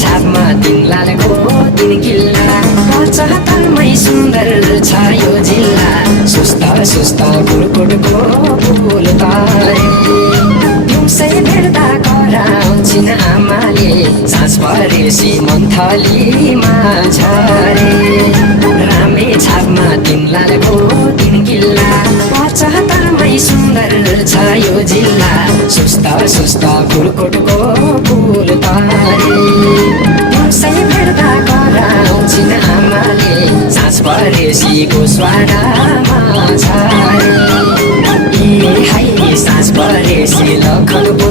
छापमा तिनलालको तिन किल्ला ७५मै सुन्दर छ यो जिल्ला सुस्त सुस्त कुरकुटको फुल तारे दिउँसै भेट्दा कराउँछिन् आमाले साँझ परेसी मन्थलीमा झरे रामे छापमा तिनलालको तिन किल्ला ७५मै सुन्दर छ यो जिल्ला सुस्त सुस्त कुरकुटको फुल तारे दिउँसै भेट्दा कराउँछिन् आमाले साँझ परेसीको स्वादामा झरे ए हाई साँझ परेसी लखनको